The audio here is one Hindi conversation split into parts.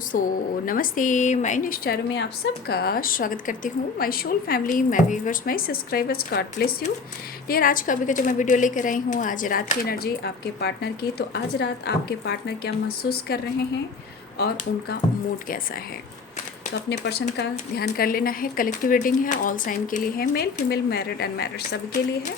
नमस्ते। मैं निष्ठारू में आप सबका स्वागत करती हूँ। My soul family, my viewers, my subscribers, God bless you dear. आज का अभी का जो मैं वीडियो लेकर आई हूँ, आज रात की एनर्जी आपके पार्टनर की। तो आज रात आपके पार्टनर क्या महसूस कर रहे हैं और उनका मूड कैसा है, तो अपने पर्सन का ध्यान कर लेना है। कलेक्टिव रीडिंग है, ऑल साइन के लिए है, मेल फीमेल, मैरिड अनमैरिड सभी के लिए है।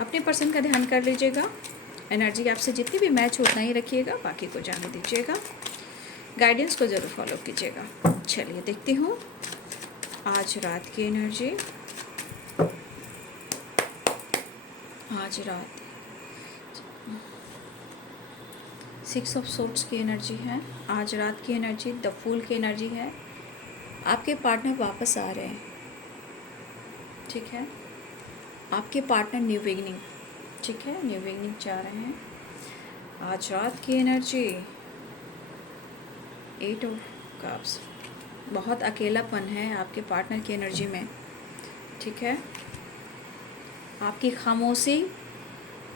अपने पर्सन का ध्यान कर लीजिएगा। एनर्जी आपसे जितनी भी मैच उतना ही रखिएगा, बाकी को जाने दीजिएगा। गाइडेंस को ज़रूर फॉलो कीजिएगा। चलिए देखती हूँ आज रात की एनर्जी। आज रात 6 ऑफ सोर्ड्स की एनर्जी है। आज रात की एनर्जी द फूल की एनर्जी है। आपके पार्टनर वापस आ रहे हैं, ठीक है। आपके पार्टनर न्यू बिगिनिंग, ठीक है, न्यू बिगिनिंग चाह रहे हैं। आज रात की एनर्जी 8 ऑफ कप्स। बहुत अकेलापन है आपके पार्टनर की एनर्जी में, ठीक है। आपकी खामोशी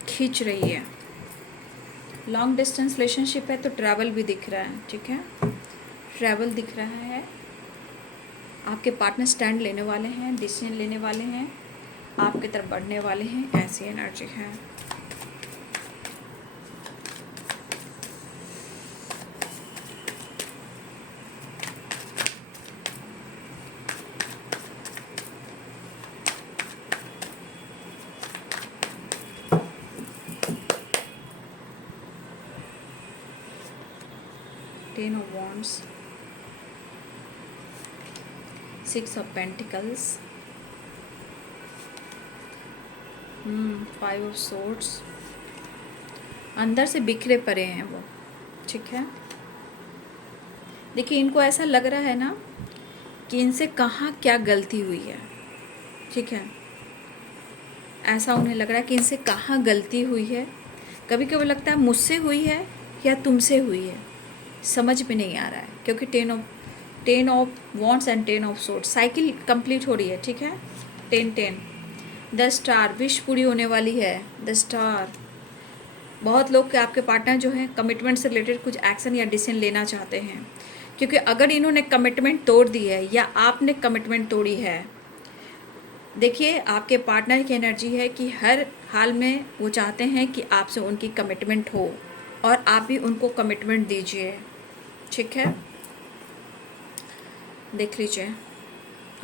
खींच रही है। लॉन्ग डिस्टेंस रिलेशनशिप है तो ट्रैवल भी दिख रहा है, ठीक है, ट्रैवल दिख रहा है। आपके पार्टनर स्टैंड लेने वाले हैं, डिसीजन लेने वाले हैं, आपकी तरफ बढ़ने वाले हैं, ऐसी एनर्जी है। Ten of wands, 6 of pentacles, 5 of swords. अंदर से बिखरे पड़े हैं वो, ठीक है। देखिए, इनको ऐसा लग रहा है ना कि इनसे कहाँ क्या गलती हुई है, ठीक है। ऐसा उन्हें लग रहा है कि इनसे कहाँ गलती हुई है। कभी कभी लगता है मुझसे हुई है या तुमसे हुई है, समझ में नहीं आ रहा है, क्योंकि ten of wands and 10 of swords, cycle complete हो रही है, ठीक है। 10 द स्टार, विश पूरी होने वाली है। द स्टार, बहुत लोग के आपके पार्टनर जो हैं कमिटमेंट से रिलेटेड कुछ एक्शन या डिसीजन लेना चाहते हैं, क्योंकि अगर इन्होंने कमिटमेंट तोड़ दी है या आपने कमिटमेंट तोड़ी है, देखिए आपके पार्टनर की एनर्जी है कि हर हाल में वो चाहते हैं कि आपसे उनकी कमिटमेंट हो और आप भी उनको कमिटमेंट दीजिए, ठीक है। देख लीजिए,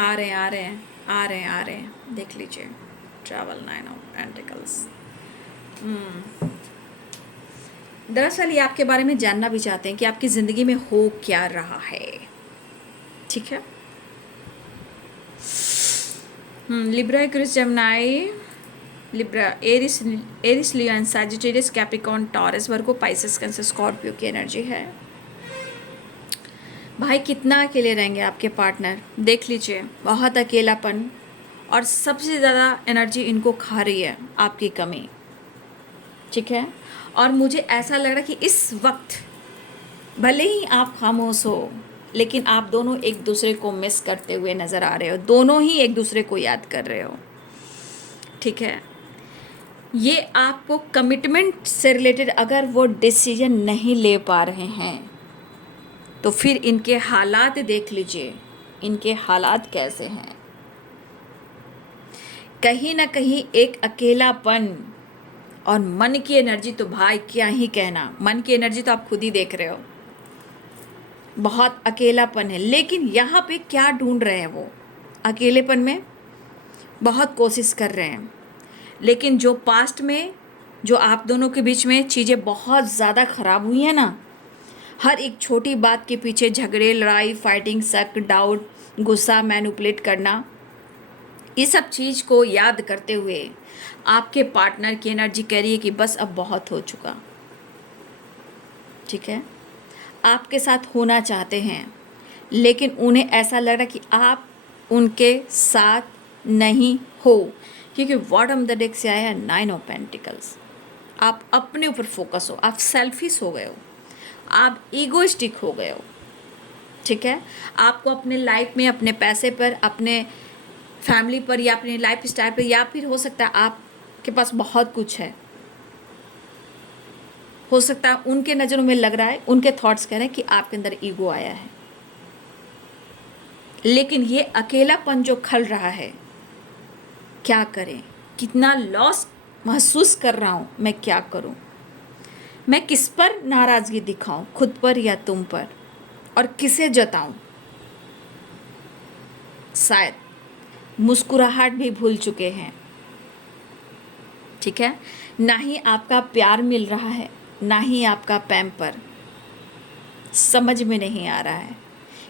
आ रहे हैं आ रहे हैं आ रहे हैं आ रहे हैं, देख लीजिए। Travel, 9 of pentacles. दरअसल ये आपके बारे में जानना भी चाहते हैं कि आपकी ज़िंदगी में हो क्या रहा है, ठीक है। Libra, Aquarius, Gemini, Libra, Aries, Leo, Sagittarius, Capricorn, Taurus, Virgo, Pisces, Cancer, Scorpio की एनर्जी है। भाई कितना अकेले रहेंगे आपके पार्टनर, देख लीजिए। बहुत अकेलापन, और सबसे ज़्यादा एनर्जी इनको खा रही है आपकी कमी, ठीक है। और मुझे ऐसा लग रहा है कि इस वक्त भले ही आप खामोश हो, लेकिन आप दोनों एक दूसरे को मिस करते हुए नज़र आ रहे हो, दोनों ही एक दूसरे को याद कर रहे हो, ठीक है। ये आपको कमिटमेंट से रिलेटेड अगर वो डिसीजन नहीं ले पा रहे हैं, तो फिर इनके हालात देख लीजिए, इनके हालात कैसे हैं। कहीं ना कहीं एक अकेलापन और मन की एनर्जी, तो भाई क्या ही कहना, मन की एनर्जी तो आप खुद ही देख रहे हो। बहुत अकेलापन है, लेकिन यहाँ पे क्या ढूंढ रहे हैं वो, अकेलेपन में बहुत कोशिश कर रहे हैं, लेकिन जो पास्ट में जो आप दोनों के बीच में चीज़ें बहुत ज़्यादा ख़राब हुई हैं ना, हर एक छोटी बात के पीछे झगड़े, लड़ाई, फाइटिंग, शक, डाउट, गुस्सा, मैनिपुलेट करना, इस सब चीज़ को याद करते हुए आपके पार्टनर की एनर्जी कह रही है कि बस अब बहुत हो चुका, ठीक है। आपके साथ होना चाहते हैं, लेकिन उन्हें ऐसा लग रहा है कि आप उनके साथ नहीं हो, क्योंकि बॉटम द डेक से आया 9 ऑफ पेंटिकल्स। आप अपने ऊपर फोकस हो, आप सेल्फिश हो गए हो, आप ईगोइस्टिक हो गए हो, ठीक है। आपको अपने लाइफ में, अपने पैसे पर, अपने फैमिली पर, या अपने लाइफ स्टाइल पर, या फिर हो सकता है आपके पास बहुत कुछ है, हो सकता है उनके नज़रों में लग रहा है, उनके थॉट्स कह रहे हैं कि आपके अंदर ईगो आया है, लेकिन ये अकेलापन जो खल रहा है, क्या करें, कितना लॉस महसूस कर रहा हूँ, मैं क्या करूँ, मैं किस पर नाराज़गी दिखाऊं, खुद पर या तुम पर, और किसे जताऊं। शायद मुस्कुराहट भी भूल चुके हैं, ठीक है, ना ही आपका प्यार मिल रहा है, ना ही आपका पैम्पर। समझ में नहीं आ रहा है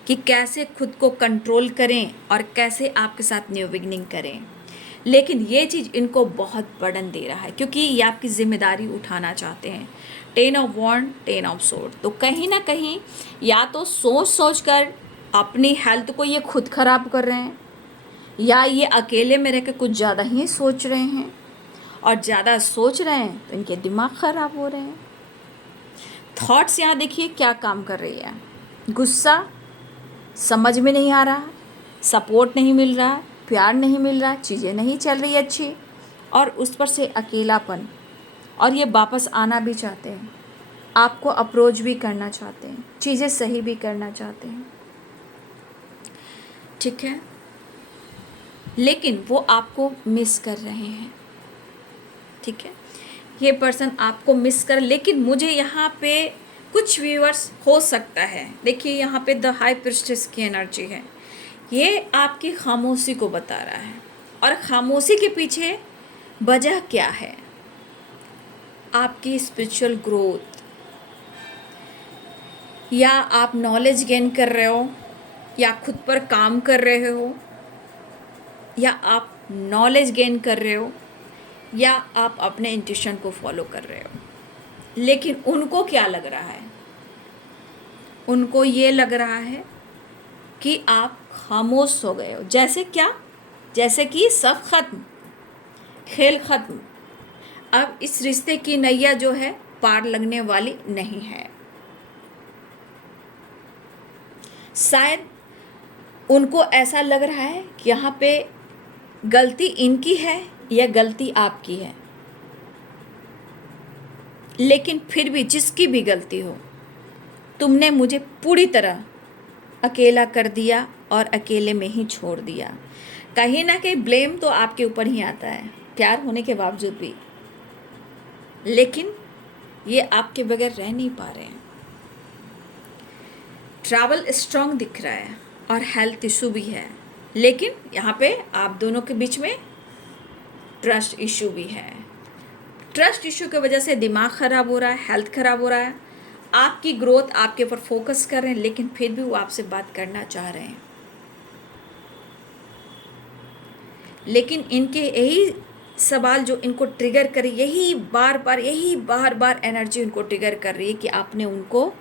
कि कैसे खुद को कंट्रोल करें और कैसे आपके साथ न्यू बिगनिंग करें। लेकिन ये चीज़ इनको बहुत बर्डन दे रहा है, क्योंकि ये आपकी जिम्मेदारी उठाना चाहते हैं। 10 ऑफ वॉन्ड, 10 ऑफ सोर्ड, तो कहीं ना कहीं या तो सोच सोच कर अपनी हेल्थ को ये खुद खराब कर रहे हैं, या ये अकेले में रह कर कुछ ज़्यादा ही सोच रहे हैं, और ज़्यादा सोच रहे हैं तो इनके दिमाग ख़राब हो रहे हैं। थॉट्स यहाँ देखिए क्या काम कर रही है, गुस्सा, समझ में नहीं आ रहा है, सपोर्ट नहीं मिल रहा है, प्यार नहीं मिल रहा है, चीज़ें नहीं चल रही अच्छी, और उस पर से अकेलापन, और ये वापस आना भी चाहते हैं, आपको अप्रोच भी करना चाहते हैं, चीज़ें सही भी करना चाहते हैं, ठीक है, लेकिन वो आपको मिस कर रहे हैं, ठीक है, ये पर्सन आपको मिस कर। लेकिन मुझे यहाँ पे कुछ व्यूअर्स हो सकता है, देखिए यहाँ पे द हाई प्रिस्टेस की एनर्जी है, ये आपकी खामोशी को बता रहा है, और खामोशी के पीछे वजह क्या है, आपकी स्पिरिचुअल ग्रोथ, या आप नॉलेज गेन कर रहे हो, या खुद पर काम कर रहे हो, या आप नॉलेज गेन कर रहे हो, या आप अपने इंट्यूशन को फॉलो कर रहे हो। लेकिन उनको क्या लग रहा है, उनको ये लग रहा है कि आप खामोश हो गए हो, जैसे क्या, जैसे कि सब खत्म, खेल खत्म, अब इस रिश्ते की नैया जो है पार लगने वाली नहीं है। शायद उनको ऐसा लग रहा है कि यहाँ पे गलती इनकी है या गलती आपकी है, लेकिन फिर भी जिसकी भी गलती हो, तुमने मुझे पूरी तरह अकेला कर दिया और अकेले में ही छोड़ दिया। कहीं ना कहीं ब्लेम तो आपके ऊपर ही आता है, प्यार होने के बावजूद भी, लेकिन ये आपके बगैर रह नहीं पा रहे हैं। ट्रैवल स्ट्रॉन्ग दिख रहा है और हेल्थ इशू भी है, लेकिन यहाँ पे आप दोनों के बीच में ट्रस्ट इशू भी है। ट्रस्ट इशू की वजह से दिमाग ख़राब हो रहा है, हेल्थ ख़राब हो रहा है, आपकी ग्रोथ आपके ऊपर फोकस कर रहे हैं, लेकिन फिर भी वो आपसे बात करना चाह रहे हैं। लेकिन इनके यही सवाल जो इनको ट्रिगर करे, यही बार बार एनर्जी इनको ट्रिगर कर रही है कि आपने उनको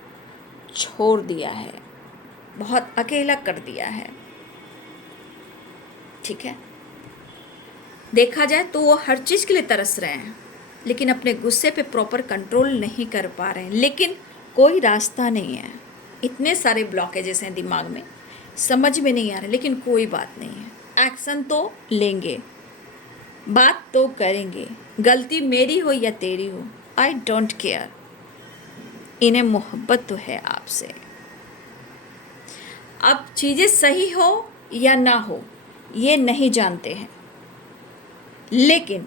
छोड़ दिया है, बहुत अकेला कर दिया है, ठीक है। देखा जाए तो वो हर चीज़ के लिए तरस रहे हैं, लेकिन अपने गुस्से पे प्रॉपर कंट्रोल नहीं कर पा रहे हैं, लेकिन कोई रास्ता नहीं है, इतने सारे ब्लॉकेजेस हैं दिमाग में, समझ में नहीं आ रहे, लेकिन कोई बात नहीं है, एक्शन तो लेंगे, बात तो करेंगे, गलती मेरी हो या तेरी हो, आई डोंट केयर, इन्हें मोहब्बत तो है आपसे। अब चीज़ें सही हो या ना हो ये नहीं जानते हैं, लेकिन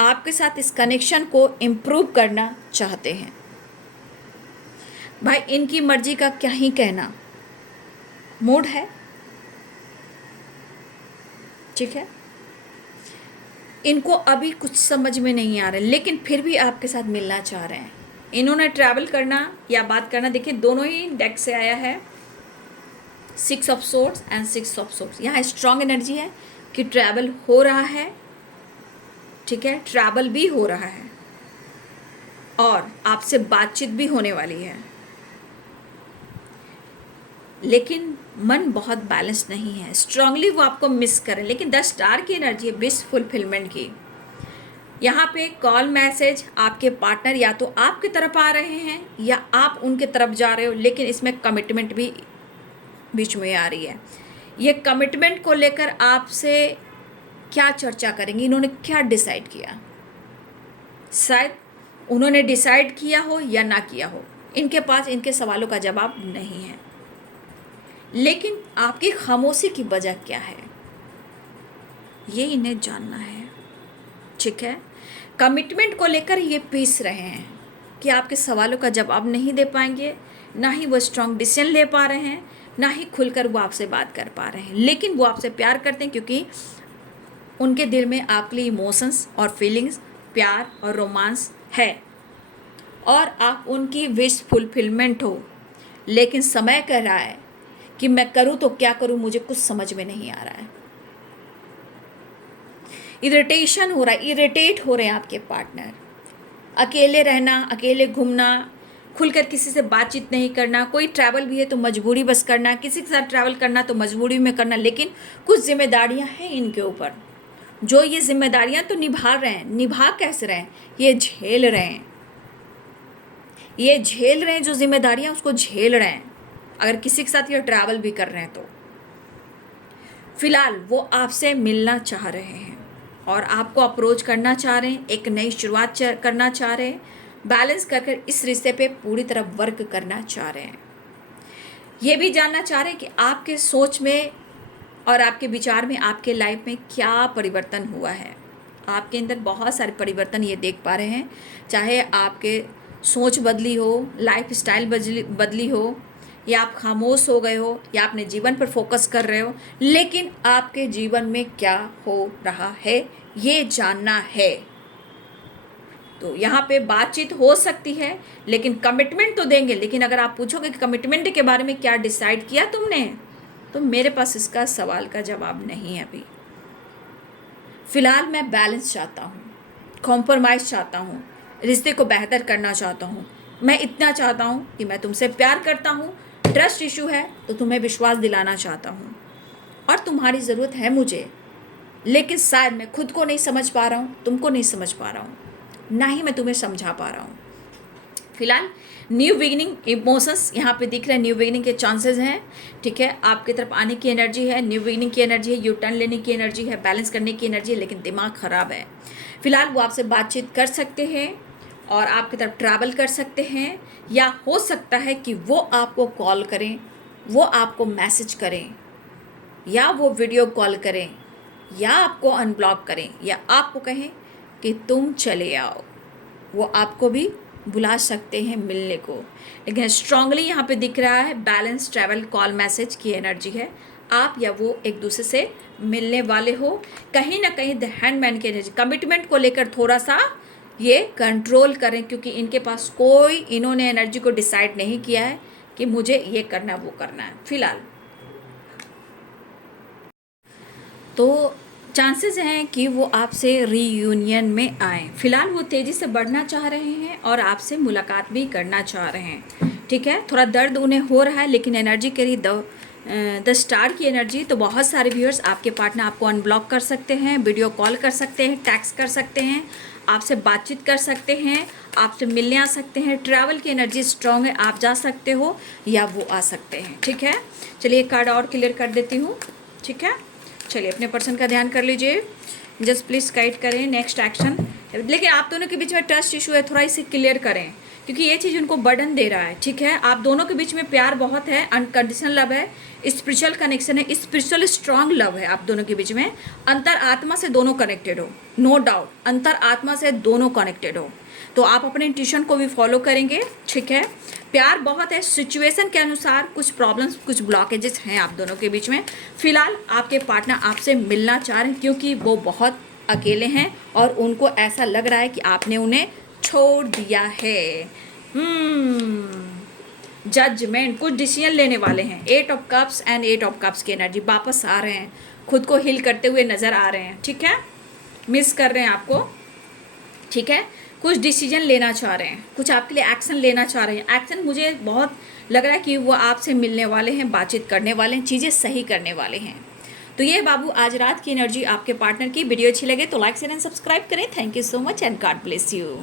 आपके साथ इस कनेक्शन को इम्प्रूव करना चाहते हैं। भाई इनकी मर्जी का क्या ही कहना, मूड है, ठीक है, इनको अभी कुछ समझ में नहीं आ रहा है, लेकिन फिर भी आपके साथ मिलना चाह रहे हैं। इन्होंने ट्रैवल करना या बात करना, देखिए दोनों ही डेक से आया है 6 of swords and 6 of swords. यहाँ स्ट्रॉन्ग एनर्जी है कि ट्रैवल हो रहा है, ठीक है, ट्रैवल भी हो रहा है और आपसे बातचीत भी होने वाली है, लेकिन मन बहुत बैलेंस नहीं है, स्ट्रांगली वो आपको मिस करें। लेकिन 10 स्टार की एनर्जी है विश फुलफिलमेंट की। यहाँ पे कॉल मैसेज आपके पार्टनर या तो आपकी तरफ आ रहे हैं या आप उनके तरफ जा रहे हो, लेकिन इसमें कमिटमेंट भी बीच में आ रही है। ये कमिटमेंट को लेकर आपसे क्या चर्चा करेंगे, इन्होंने क्या डिसाइड किया, शायद उन्होंने डिसाइड किया हो या ना किया हो, इनके पास इनके सवालों का जवाब नहीं है। लेकिन आपकी खामोशी की वजह क्या है, ये इन्हें जानना है। ठीक है, कमिटमेंट को लेकर ये पीस रहे हैं कि आपके सवालों का जवाब नहीं दे पाएंगे, ना ही वो स्ट्रॉन्ग डिसीजन ले पा रहे हैं, ना ही खुलकर वो आपसे बात कर पा रहे हैं। लेकिन वो आपसे प्यार करते हैं, क्योंकि उनके दिल में आपके लिए इमोशंस और फीलिंग्स, प्यार और रोमांस है, और आप उनकी विश फुलफिलमेंट हो। लेकिन समय कह रहा है कि मैं करूँ तो क्या करूँ, मुझे कुछ समझ में नहीं आ रहा है। इरिटेशन हो रहा है, इरिटेट हो रहे हैं आपके पार्टनर। अकेले रहना, अकेले घूमना, खुलकर किसी से बातचीत नहीं करना, कोई ट्रैवल भी है तो मजबूरी बस करना, किसी के साथ ट्रैवल करना तो मजबूरी में करना। लेकिन कुछ जिम्मेदारियां हैं इनके ऊपर, जो ये जिम्मेदारियां तो निभा रहे हैं। निभा कैसे रहे हैं, ये झेल रहे हैं। ये झेल रहे हैं, जो जिम्मेदारियां उसको झेल रहे हैं, अगर किसी के साथ ये ट्रैवल भी कर रहे हैं तो। फिलहाल वो आपसे मिलना चाह रहे हैं और आपको अप्रोच करना चाह रहे हैं, एक नई शुरुआत करना चाह रहे हैं, बैलेंस कर इस रिश्ते पे पूरी तरह वर्क करना चाह रहे हैं। ये भी जानना चाह रहे हैं कि आपके सोच में और आपके विचार में, आपके लाइफ में क्या परिवर्तन हुआ है। आपके अंदर बहुत सारे परिवर्तन ये देख पा रहे हैं, चाहे आपके सोच बदली हो, लाइफ स्टाइल बदली हो, या आप खामोश हो गए हो, या अपने जीवन पर फोकस कर रहे हो। लेकिन आपके जीवन में क्या हो रहा है ये जानना है। तो यहाँ पे बातचीत हो सकती है, लेकिन कमिटमेंट तो देंगे। लेकिन अगर आप पूछोगे कि कमिटमेंट के बारे में क्या डिसाइड किया तुमने, तो मेरे पास इसका सवाल का जवाब नहीं है अभी। फिलहाल मैं बैलेंस चाहता हूँ, कॉम्प्रोमाइज़ चाहता हूँ, रिश्ते को बेहतर करना चाहता हूँ। मैं इतना चाहता हूँ कि मैं तुमसे प्यार करता हूँ, ट्रस्ट इशू है तो तुम्हें विश्वास दिलाना चाहता हूँ, और तुम्हारी ज़रूरत है मुझे। लेकिन शायद मैं खुद को नहीं समझ पा रहा हूँ, तुमको नहीं समझ पा रहा हूँ, ना ही मैं तुम्हें समझा पा रहा हूँ। फिलहाल न्यू बिगिनिंग इमोशंस यहाँ पे दिख रहे हैं, न्यू बिगिनिंग के चांसेस हैं। ठीक है, आपकी तरफ आने की एनर्जी है, न्यू बिगिनिंग की एनर्जी है, यू टर्न लेने की एनर्जी है, बैलेंस करने की एनर्जी है। लेकिन दिमाग ख़राब है। फिलहाल वो आपसे बातचीत कर सकते हैं और आपकी तरफ ट्रैवल कर सकते हैं, या हो सकता है कि वो आपको कॉल करें, वो आपको मैसेज करें, या वो वीडियो कॉल करें, या आपको अनब्लॉक करें, या आपको कहें कि तुम चले आओ। वो आपको भी बुला सकते हैं मिलने को। लेकिन स्ट्रांगली यहाँ पे दिख रहा है बैलेंस, ट्रैवल, कॉल, मैसेज की एनर्जी है। आप या वो एक दूसरे से मिलने वाले हो। कहीं ना कहीं द हैंडमैन की एनर्जी, कमिटमेंट को लेकर थोड़ा सा ये कंट्रोल करें, क्योंकि इनके पास कोई, इन्होंने एनर्जी को डिसाइड नहीं किया है कि मुझे ये करना वो करना है। फिलहाल तो चांसेस हैं कि वो आपसे रीयूनियन में आए। फिलहाल वो तेज़ी से बढ़ना चाह रहे हैं और आपसे मुलाकात भी करना चाह रहे हैं। ठीक है, थोड़ा दर्द उन्हें हो रहा है, लेकिन एनर्जी के लिए द स्टार की एनर्जी। तो बहुत सारे व्यूअर्स, आपके पार्टनर आपको अनब्लॉक कर सकते हैं, वीडियो कॉल कर सकते हैं, टैक्स कर सकते हैं, आपसे बातचीत कर सकते हैं, आपसे मिलने आ सकते हैं। ट्रैवल की एनर्जी स्ट्रॉन्ग है, आप जा सकते हो या वो आ सकते हैं। ठीक है, चलिए कार्ड और क्लियर कर देती हूँ। ठीक है, चलिए अपने पर्सन का ध्यान कर लीजिए। जस्ट प्लीज़ गाइड करें नेक्स्ट एक्शन। लेकिन आप दोनों के बीच में ट्रस्ट इशू है, थोड़ा इसे क्लियर करें, क्योंकि ये चीज़ उनको बर्डन दे रहा है। ठीक है, आप दोनों के बीच में प्यार बहुत है, अनकंडीशनल लव है, स्पिरिचुअल कनेक्शन है, स्पिरिचुअल स्ट्रांग लव है आप दोनों के बीच में। अंतर आत्मा से दोनों कनेक्टेड हो, नो डाउट, अंतर आत्मा से दोनों कनेक्टेड हो। तो आप अपने इंट्यूशन को भी फॉलो करेंगे। ठीक है, प्यार बहुत है, सिचुएशन के अनुसार कुछ प्रॉब्लम्स, कुछ ब्लॉकेजेस हैं आप दोनों के बीच में। फिलहाल आपके पार्टनर आपसे मिलना चाह रहे हैं, क्योंकि वो बहुत अकेले हैं और उनको ऐसा लग रहा है कि आपने उन्हें छोड़ दिया है। जजमेंट, कुछ डिसीजन लेने वाले हैं। 8 of cups and 8 of cups की एनर्जी, वापस आ रहे हैं, खुद को हील करते हुए नज़र आ रहे हैं। ठीक है, मिस कर रहे हैं आपको। ठीक है, कुछ डिसीजन लेना चाह रहे हैं, कुछ आपके लिए एक्शन लेना चाह रहे हैं। एक्शन मुझे बहुत लग रहा है कि वो आपसे मिलने वाले हैं, बातचीत करने वाले हैं, चीज़ें सही करने वाले हैं। तो ये बाबू आज रात की एनर्जी आपके पार्टनर की। वीडियो अच्छी लगे तो लाइक शेयर एंड सब्सक्राइब करें। Thank you so much and God bless you.